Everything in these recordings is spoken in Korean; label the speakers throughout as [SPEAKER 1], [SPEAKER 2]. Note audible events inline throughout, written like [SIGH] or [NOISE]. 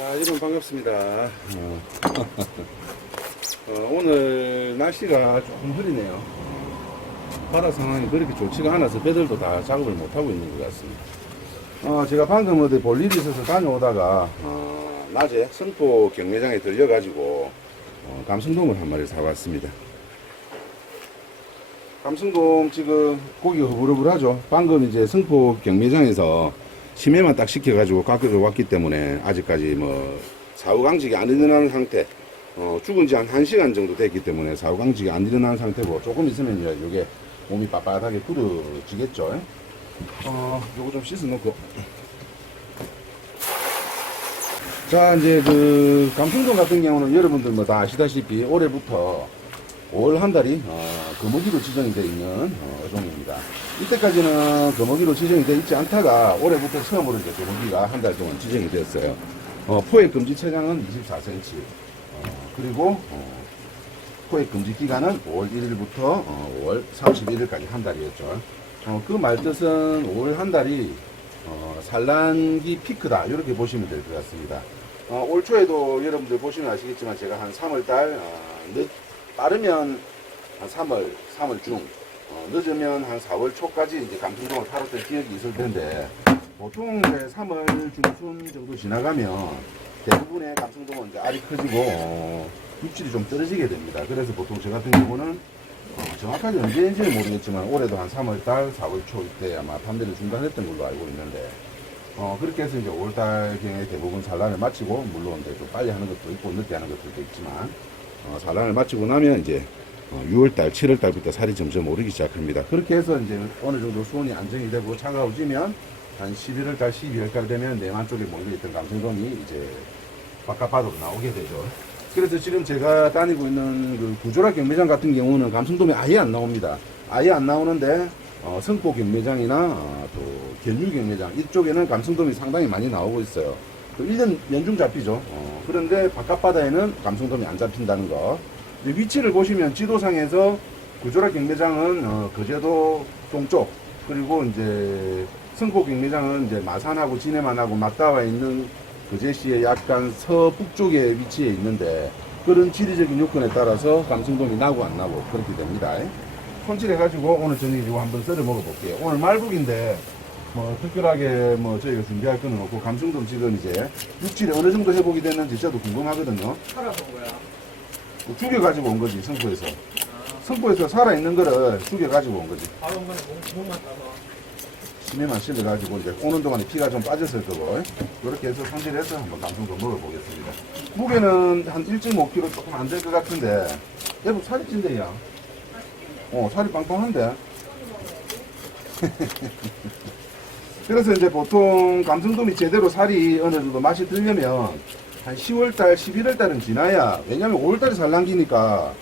[SPEAKER 1] 자, 여러분 반갑습니다. 어, [LAUGHS] 어, 오늘 날씨가 조금 흐리네요. 바다 상황이 그렇게 좋지가 않아서 배들도 다 작업을 못하고 있는 것 같습니다. 어, 제가 방금 어디 볼 일이 있어서 다녀오다가, 어, 낮에 성포 경매장에 들려가지고, 어, 감성돔을 한 마리 사왔습니다. 감성돔 지금 고기가 흐물흐물하죠. 방금 이제 성포 경매장에서 심해만 딱 시켜가지고 가격을 왔기 때문에 아직까지 뭐 사후강직이 안 일어나는 상태 어, 죽은 지 한 1시간 정도 됐기 때문에 사후강직이 안 일어나는 상태고 조금 있으면 이제 이게 몸이 빳빳하게 굳어지겠죠. 어, 요거 좀 씻어 놓고. 자 이제 그 감성돔 같은 경우는 여러분들 뭐 다 아시다시피 올해부터 5월 한 달이 어, 금어기로 지정이 되어 있는 어, 어종입니다. 이때까지는 금어기로 지정이 되어 있지 않다가 올해부터 처음으로 이제 금어기가 한 달 동안 지정이 되었어요. 어, 포획 금지 체장은 24cm. 어, 그리고 어, 포획 금지 기간은 5월 1일부터 어, 5월 31일까지 한 달이었죠. 어, 그 말뜻은 5월 한 달이 어, 산란기 피크다 이렇게 보시면 될 것 같습니다. 어, 올 초에도 여러분들 보시면 아시겠지만 제가 한 3월달 어, 늦 빠르면 한 3월, 3월 중, 어, 늦으면 한 4월 초까지 이제 감성동을 팔았던 기억이 있을 텐데, 보통 이제 3월 중순 정도 지나가면 대부분의 감성동은 이제 알이 커지고, 어, 육질이 좀 떨어지게 됩니다. 그래서 보통 저 같은 경우는 어, 정확하게 언제인지는 모르겠지만 올해도 한 3월달, 4월 초 이때 아마 판매를 중단했던 걸로 알고 있는데, 어, 그렇게 해서 이제 5월달경에 대부분 산란을 마치고, 물론 이제 좀 빨리 하는 것도 있고, 늦게 하는 것들도 있지만, 어, 산란을 마치고 나면 이제 어, 6월달, 7월달부터 살이 점점 오르기 시작합니다. 그렇게 해서 이제 어느 정도 수온이 안정이 되고 차가워지면 한 11월달, 12월달 되면 내만 쪽에 몰려있던 감성돔이 이제 바깥 바다로 나오게 되죠. 그래서 지금 제가 다니고 있는 그 구조라 경매장 같은 경우는 감성돔이 아예 안 나옵니다. 아예 안 나오는데 어, 성포 경매장이나 어, 또 견유 경매장 이쪽에는 감성돔이 상당히 많이 나오고 있어요. 또 1년 연중 잡히죠. 어, 그런데 바깥바다에는 감성돔이 안 잡힌다는 거. 근데 위치를 보시면 지도상에서 구조라 경매장은 어, 거제도 동쪽 그리고 이제 성포 경매장은 이제 마산하고 진해만하고 맞닿아 있는 거제시의 약간 서북쪽에 위치해 있는데 그런 지리적인 요건에 따라서 감성돔이 나고 안 나고 그렇게 됩니다. 손질해가지고 오늘 저녁에 이거 한번 썰어 먹어볼게요. 오늘 말국인데 뭐 특별하게 뭐 저희가 준비할 거는 없고 감성돔 지금 이제 육질이 어느 정도 회복이 됐는지 저도 궁금하거든요.
[SPEAKER 2] 온 거야.
[SPEAKER 1] 뭐 죽여가지고 온 거지 성포에서. 성포에서 살아 있는 거를 죽여가지고 온 거지.
[SPEAKER 2] 바로 온 거는 몸, 몸만 따서.
[SPEAKER 1] 심해만 실려가지고 이제 오는 동안에 피가 좀 빠졌을 거고 이렇게 해서 손질해서 한번 감성돔 먹어보겠습니다. 무게는 한 1.5kg 조금 안 될 것 같은데 대부 살이 찐대야. 어 살이 빵빵한데. [LAUGHS] 그래서 이제 보통 감성돔이 제대로 살이 어느 정도 맛이 들려면 한 10월달, 11월달은 지나야 왜냐면 5월달에 산란기니까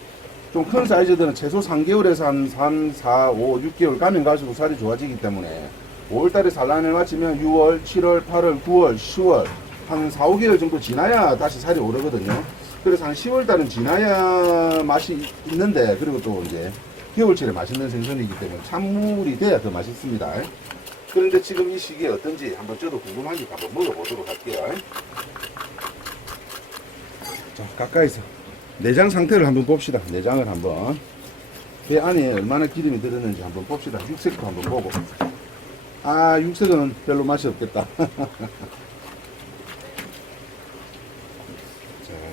[SPEAKER 1] 좀 큰 사이즈들은 최소 3개월에서 한 3, 4, 5, 6개월 가면 갈수록 살이 좋아지기 때문에 5월달에 산란을 마치면 6월, 7월, 8월, 9월, 10월 한 4, 5개월 정도 지나야 다시 살이 오르거든요. 그래서 한 10월달은 지나야 맛이 있는데 그리고 또 이제 겨울철에 맛있는 생선이기 때문에 찬물이 돼야 더 맛있습니다. 그런데 지금 이 시기에 어떤지 한번 저도 궁금하니까 한번 먹어보도록 할게요. 자, 가까이서 내장 상태를 한번 봅시다. 내장을 한번 배 안에 얼마나 기름이 들었는지 한번 봅시다. 육색도 한번 보고. 아, 육색은 별로 맛이 없겠다. [LAUGHS] 자,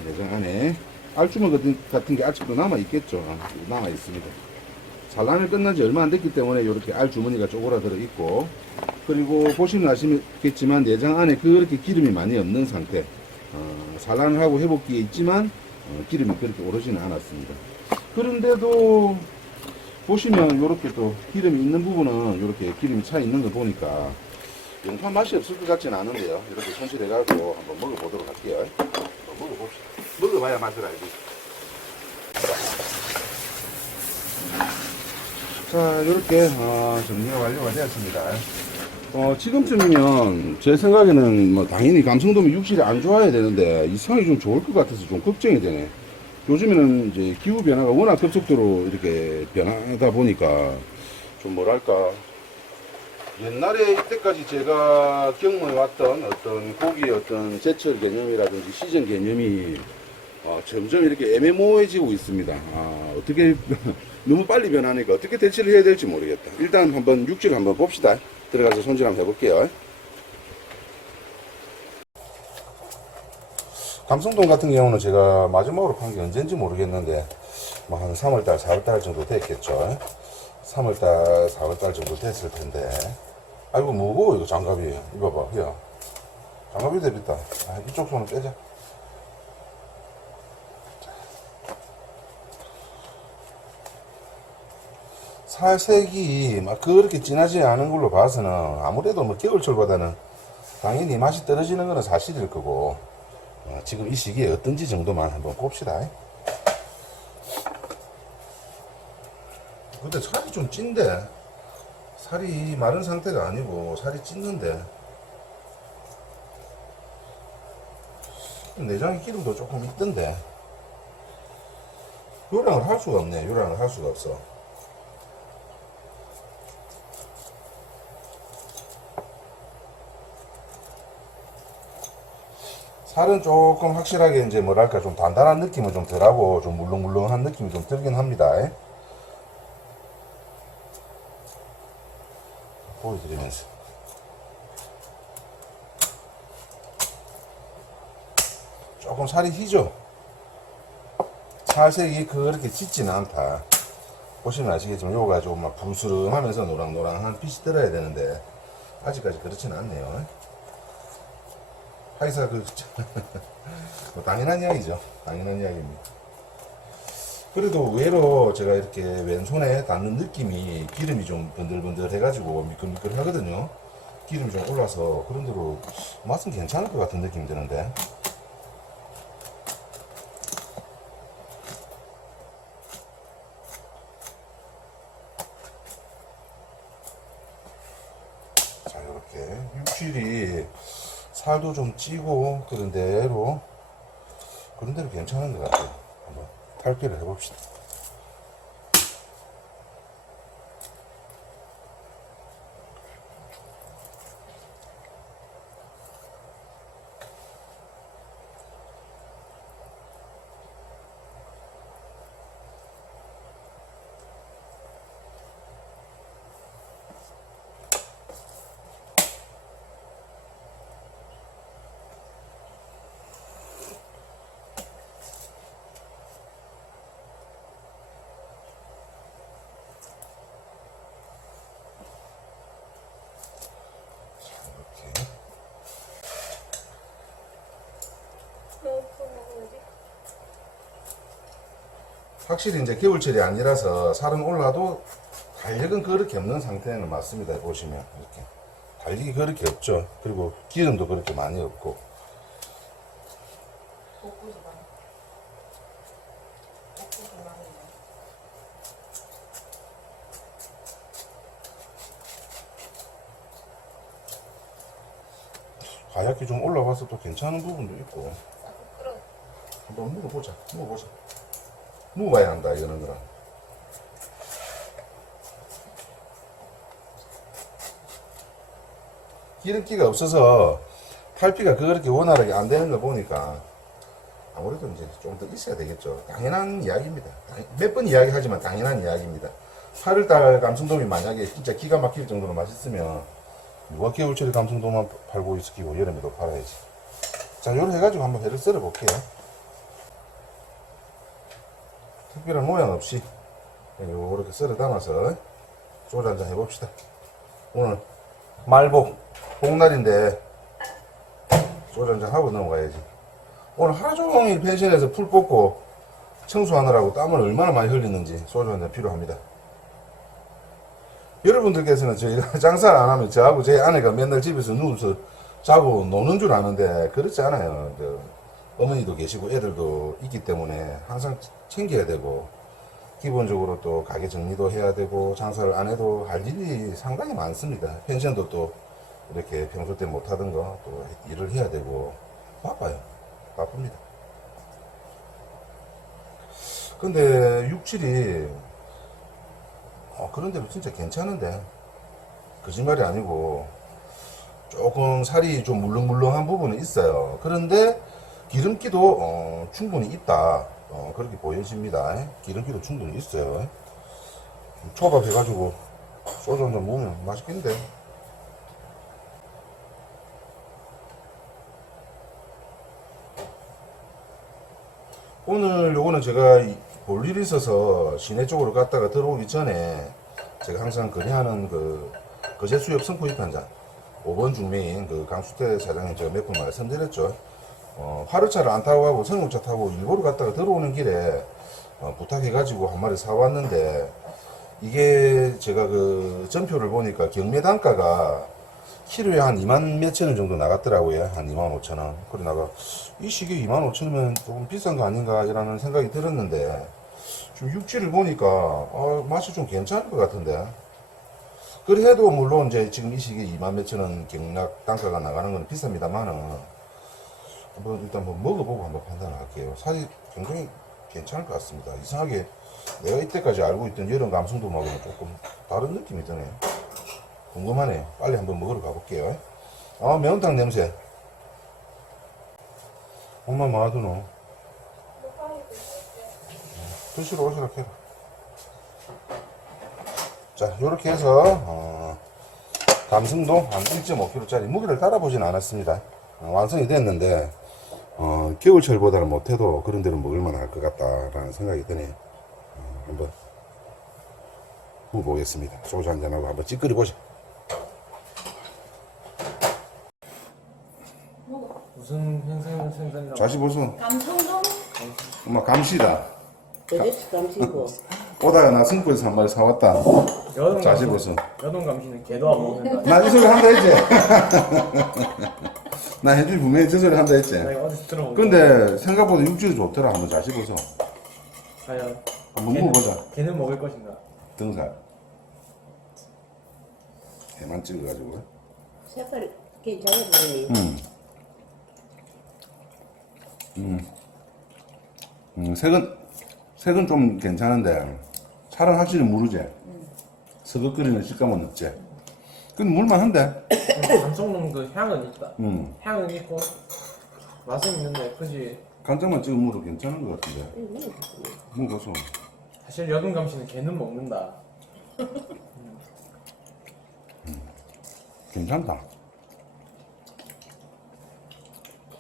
[SPEAKER 1] 내장 안에 같은, 같은 게 아직도 남아 있겠죠. 남아 있습니다. 산란을 끝난 지 얼마 안 됐기 때문에 이렇게 알 주머니가 쪼그라들어 있고 그리고 보시면 아시겠지만 내장 안에 그렇게 기름이 많이 없는 상태 어, 산란을 하고 회복기에 있지만 어, 기름이 그렇게 오르지는 않았습니다. 그런데도 보시면 이렇게 또 기름이 있는 부분은 이렇게 기름이 차 있는 거 보니까 영판 맛이 없을 것 같지는 않은데요. 이렇게 손질해 가지고 한번 먹어보도록 할게요. 먹어봅시다. 먹어봐야 맛을 알지 자, 이렇게 어, 정리가 완료가 되었습니다. 어, 지금쯤이면 제 생각에는 뭐 당연히 감성돔이 육질이 안 좋아야 되는데 이상이 좀 좋을 것 같아서 좀 걱정이 되네. 요즘에는 이제 기후 변화가 워낙 급속도로 이렇게 변하다 보니까 좀 뭐랄까 옛날에 이때까지 제가 경험해 왔던 어떤 고기의 어떤 제철 개념이라든지 시즌 개념이 어, 점점 이렇게 애매모호해지고 있습니다. 아, 어떻게 너무 빨리 변하니까 어떻게 대처를 해야 될지 모르겠다. 일단 한번 육질 한번 봅시다. 들어가서 손질 한번 해볼게요. 감성동 같은 경우는 제가 마지막으로 판 게 언젠지 모르겠는데 뭐 한 3월달, 4월달 정도 됐겠죠. 3월달, 4월달 정도 됐을 텐데 아이고 무거워 이거 장갑이 이거 봐 야. 장갑이 되겠다 아, 이쪽 손을 빼자 살색이 막 그렇게 진하지 않은 걸로 봐서는 아무래도 뭐 겨울철보다는 당연히 맛이 떨어지는 거는 사실일 거고 어, 지금 이 시기에 어떤지 정도만 한번 봅시다. 근데 살이 좀 찐데. 살이 마른 상태가 아니고 살이 찐는데. 내장에 기름도 조금 있던데. 요랑을 할 수가 없네. 요랑을 할 수가 없어 살은 조금 확실하게 이제 뭐랄까 좀 단단한 느낌은 좀 덜하고 좀 물렁물렁한 느낌이 좀 들긴 합니다. 보여드리면서. 조금 살이 희죠? 살색이 그렇게 짙지는 않다. 보시면 아시겠지만 요거가 좀막 불스름하면서 노랑노랑한 빛이 들어야 되는데 아직까지 그렇지는 않네요. 하이사 그 [LAUGHS] 뭐 당연한 이야기죠. 당연한 이야기입니다. 그래도 의외로 제가 이렇게 왼손에 닿는 느낌이 기름이 좀 번들번들 해가지고 미끌미끌 하거든요. 기름이 좀 올라서 그런 대로 맛은 괜찮을 것 같은 느낌이 드는데. 자, 이렇게 육질이 살도 좀 찌고 그런 대로 그런 대로 괜찮은 것 같아요. 한번 탈피를 해봅시다. 확실히 이제 겨울철이 아니라서 살은 올라도 달력은 그렇게 없는 상태는 맞습니다. 보시면. 이렇게. 달력이 그렇게 없죠. 그리고 기름도 그렇게 많이 없고. 하얗게 좀 올라와서 또 괜찮은 부분도 있고. 한번 먹어보자. 먹어보자 먹어봐야 한다 이거는 그럼? 기름기가 없어서 탈피가 그렇게 원활하게 안 되는 거 보니까 아무래도 이제 좀 더 있어야 되겠죠. 당연한 이야기입니다. 몇 번 이야기하지만 당연한 이야기입니다. 8월달 감성돔이 만약에 진짜 기가 막힐 정도로 맛있으면 누가 겨울철에 감성돔만 팔고 있기고 여름에도 팔아야지. 자 요렇게 해가지고 한번 회를 썰어 볼게요 특별한 모양 없이. 이렇게 썰어 담아서 소주 한잔 해봅시다. 오늘 말복 복날인데 소주 한잔 하고 넘어가야지. 오늘 하루 종일 펜션에서 풀 뽑고 청소하느라고 땀을 얼마나 많이 흘리는지 소주 한잔 필요합니다. 여러분들께서는 저희가 [LAUGHS] 장사를 안 하면 저하고 제 아내가 맨날 집에서 누워서 자고 노는 줄 아는데 그렇지 않아요. 저 어머니도 계시고 애들도 있기 때문에 항상 챙겨야 되고 기본적으로 또 가게 정리도 해야 되고 장사를 안 해도 할 일이 상당히 많습니다. 펜션도 또 이렇게 평소 때 못하던 거 또 일을 해야 되고 바빠요. 바쁩니다. 근데 육칠이 어, 그런데도 진짜 괜찮은데 거짓말이 아니고 조금 살이 좀 물렁물렁한 부분이 있어요. 그런데 기름기도 어, 충분히 있다. 어, 그렇게 보여집니다. 기름기도 충분히 있어요. 초밥 해가지고 소주 한잔 먹으면 맛있겠는데. 오늘 요거는 제가 이- 볼 일이 있어서 시내 쪽으로 갔다가 들어오기 전에 제가 항상 거래하는 그 거제 수협 성포입 한잔 5번 중매인 그 강수태 사장님 제가 몇 번 말씀드렸죠. 어, 화르차를 안 타고 가고 승용차 타고 일보러 갔다가 들어오는 길에 어, 부탁해가지고 한 마리 사왔는데 이게 제가 그 전표를 보니까 경매 단가가 키로에 한 2만 몇천 원 정도 나갔더라고요. 한 2만 5천 원. 그래 나가 이 시기에 2만 5천 원이면 조금 비싼 거 아닌가 이라는 생각이 들었는데 좀 육지를 보니까 어, 맛이 좀 괜찮을 것 같은데. 그래도 물론 이제 지금 이 시기에 2만 몇천 원 경락 단가가 나가는 건 비쌉니다만은 한번 일단 한번 먹어보고 한번 판단을 할게요. 살이 굉장히 괜찮을 것 같습니다. 이상하게 내가 이때까지 알고 있던 여름 감성돔하고는 조금 다른 느낌이 드네요. 궁금하네. 빨리 한번 먹으러 가볼게요. 아, 매운탕 냄새. 엄마 마두노. 드시러 오시라 캐라. 자, 요렇게 해서, 어, 감성도 한 1.5kg짜리 무게를 따라보진 않았습니다. 어, 완성이 됐는데, 어, 겨울철보다는 못해도 그런 데는 먹을만 할 것 같다라는 생각이 드네요. 어, 한번 먹어보겠습니다. 소주 한잔하고 한번 찌끄리 보자.
[SPEAKER 2] 무슨 생선 생선이라고?
[SPEAKER 1] 자시 보소.
[SPEAKER 3] 감성동
[SPEAKER 1] 엄마 감시다.
[SPEAKER 3] 그래서 감시고 [LAUGHS]
[SPEAKER 1] 오다가 나 승부에서 한 마리 사왔다.
[SPEAKER 2] 여동
[SPEAKER 1] 자시 보소.
[SPEAKER 2] 여동 감시는 개도 안 먹는다.
[SPEAKER 1] 나이 소리 한다 했지? [LAUGHS] 나 해주이 분명히 저 소리 한다 했지?
[SPEAKER 2] 나 이거 어디서 들어본
[SPEAKER 1] 근데 생각보다 육질이 좋더라. 한번 자시 보소.
[SPEAKER 2] 과연
[SPEAKER 1] 한번
[SPEAKER 2] 걔는-
[SPEAKER 1] 먹어보자.
[SPEAKER 2] 걔는 먹을 것인가?
[SPEAKER 1] 등살. 해만 찍어가지고.
[SPEAKER 3] 색깔이 괜찮아 보이네.
[SPEAKER 1] 음. 음. 음, 색은, 색은 좀 괜찮은데, 살은 확실히 무르지? 서걱거리는 식감은 없지? 근데 물만한데?
[SPEAKER 2] 감성동 그 향은 있다.
[SPEAKER 1] 음.
[SPEAKER 2] 향은 있고 맛은 있는데 굳이
[SPEAKER 1] 간장만 찍어 먹어도 괜찮은 것 같은데.
[SPEAKER 3] 음,
[SPEAKER 1] 먹어서.
[SPEAKER 2] 사실 여동 감시는 걔는 먹는다.
[SPEAKER 1] 괜찮다.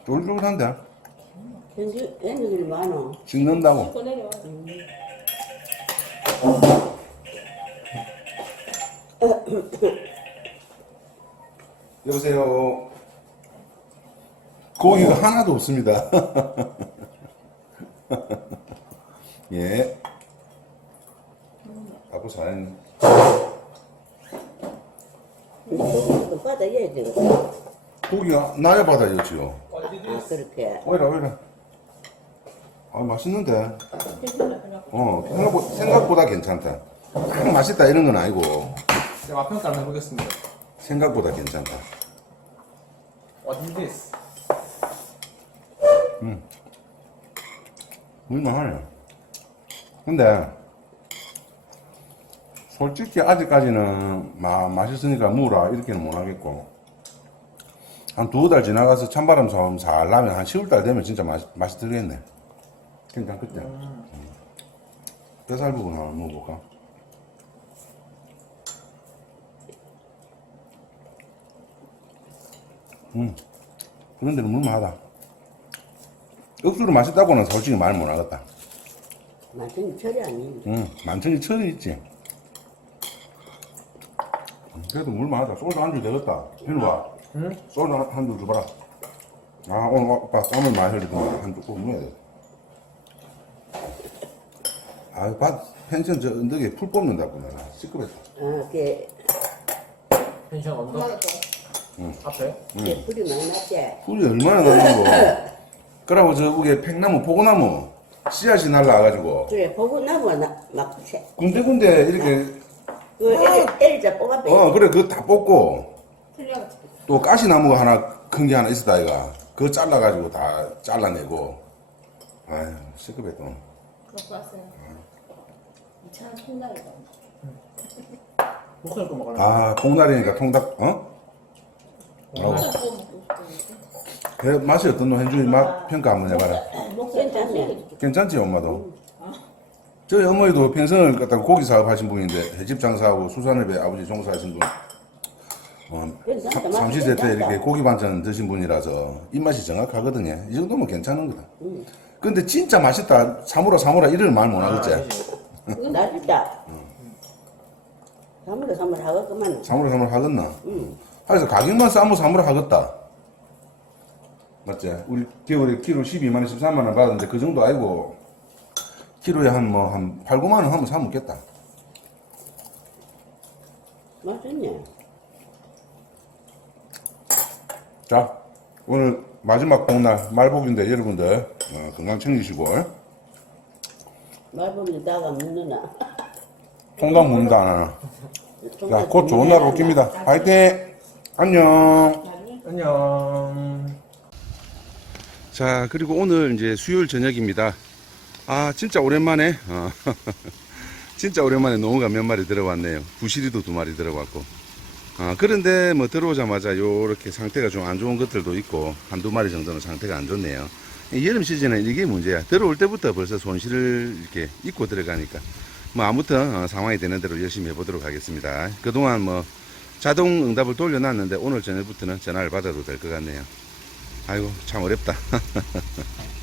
[SPEAKER 1] 쫄쫄한데?
[SPEAKER 3] 현주들이 많아.
[SPEAKER 1] 씹는다고.
[SPEAKER 3] 꺼내려.
[SPEAKER 1] 여보세요. 고기가 하나도 없습니다. [LAUGHS] 예. 아빠 잘했네.
[SPEAKER 3] 받아야.
[SPEAKER 1] 고기가 나야 받아요, 지금.
[SPEAKER 3] 아 그렇게.
[SPEAKER 1] 오이라, 오이라. 아, 맛있는데. 어, 생각보다, 생각보다 괜찮다. 딱 맛있다 이런 건 아니고,
[SPEAKER 2] 제가 맛평가 한번 해보겠습니다.
[SPEAKER 1] 생각보다 괜찮다.
[SPEAKER 2] What is this?
[SPEAKER 1] 물만하네. 근데, 솔직히 아직까지는 마, 맛있으니까 무라 이렇게는 못 하겠고, 한 두어 달 지나가서 찬바람 좀잘 나면 한 10월 달 되면 진짜 맛, 맛이 들겠네. 괜찮겠지? 음. 뼈살 부분 한번 먹어볼까? 음, 그런 데는 물만하다. 억수로 맛있다고는 솔직히 말 못 하겠다.
[SPEAKER 3] 완전 철이 아닌데.
[SPEAKER 1] 응, 만천이 철이 있지. 음, 그래도 물만하다. 소주 한줄 되겠다. 이리 와.
[SPEAKER 2] 응?
[SPEAKER 1] 소주 한줄 줘봐라. 아, 오늘 오빠 땀을 많이 흘리더만 한줄 꼭 넣어야 돼. 아, 밭, 펜션 저 언덕에 풀 뽑는다고 내가 시끄럽다.
[SPEAKER 3] 아, 그
[SPEAKER 2] 펜션 언더? 앞에?
[SPEAKER 3] 그 불이 많이 났지.
[SPEAKER 1] 풀이 얼마나 나는 거. [LAUGHS] 그러고 저 위에 팽나무, 포고나무 씨앗이 날라와가지고
[SPEAKER 3] 그래 보고 나면 나막
[SPEAKER 1] 군데군데 이렇게
[SPEAKER 3] 그 애를 애를 자 뽑아 빼.
[SPEAKER 1] 어 그래 그거 다 뽑고 또 가시나무가 하나 큰 게 하나 있었다 이가 그거 잘라가지고 다 잘라내고 아유 시급해 또
[SPEAKER 3] 그거 봤어요. 이차 큰다리가.
[SPEAKER 2] 목살 거 먹으려고.
[SPEAKER 1] 아, 통날이니까 통닭, 어? 어. 그 맛이 어떤 놈? 현준이 맛 평가 한번 해봐라.
[SPEAKER 3] 괜찮네.
[SPEAKER 1] 괜찮지, 엄마도? 저희 어머니도 평생을 갖다가 고기 사업 하신 분인데, 해집 장사하고 수산업에 아버지 종사하신 분. 어,
[SPEAKER 3] 괜찮다.
[SPEAKER 1] 삼-
[SPEAKER 3] 맛이
[SPEAKER 1] 삼시세 때
[SPEAKER 3] 괜찮다.
[SPEAKER 1] 이렇게 고기 반찬 드신 분이라서 입맛이 정확하거든요. 이 정도면 괜찮은 거다. 근데 진짜 맛있다. 사무라 사무라 이럴 말 못 하겠지.
[SPEAKER 3] 나 진짜. 사물을 사물 하겠구만.
[SPEAKER 1] 사무라 사무라 하겠나?
[SPEAKER 3] 응.
[SPEAKER 1] 그래서 가격만 싸면 사무라 하겠다. 맞지? 우리 겨울에 키로 12만 원, 13만 원 받았는데 그 정도 아니고 키로에 한 뭐 한 8, 9만 원 하면 사 먹겠다.
[SPEAKER 3] 맛있네.
[SPEAKER 1] 자, 오늘 마지막 복날 말복인데 여러분들 어, 건강 챙기시고
[SPEAKER 3] 말보기 다가 묻느나.
[SPEAKER 1] 안 하나. 자, 곧 좋은 날 올깁니다. 화이팅! 안녕!
[SPEAKER 2] 안녕.
[SPEAKER 1] 자, 그리고 오늘 이제 수요일 저녁입니다. 아, 진짜 오랜만에, 어, [LAUGHS] 진짜 오랜만에 농어가 몇 마리 들어왔네요. 부시리도 두 마리 들어왔고. 아, 그런데 뭐 들어오자마자 요렇게 상태가 좀 안 좋은 것들도 있고, 한두 마리 정도는 상태가 안 좋네요. 이 여름 시즌에 이게 문제야. 들어올 때부터 벌써 손실을 이렇게 입고 들어가니까. 뭐 아무튼 어, 상황이 되는 대로 열심히 해보도록 하겠습니다. 그동안 뭐 자동 응답을 돌려놨는데 오늘 저녁부터는 전화를 받아도 될 것 같네요. 아이고 참 어렵다. [LAUGHS]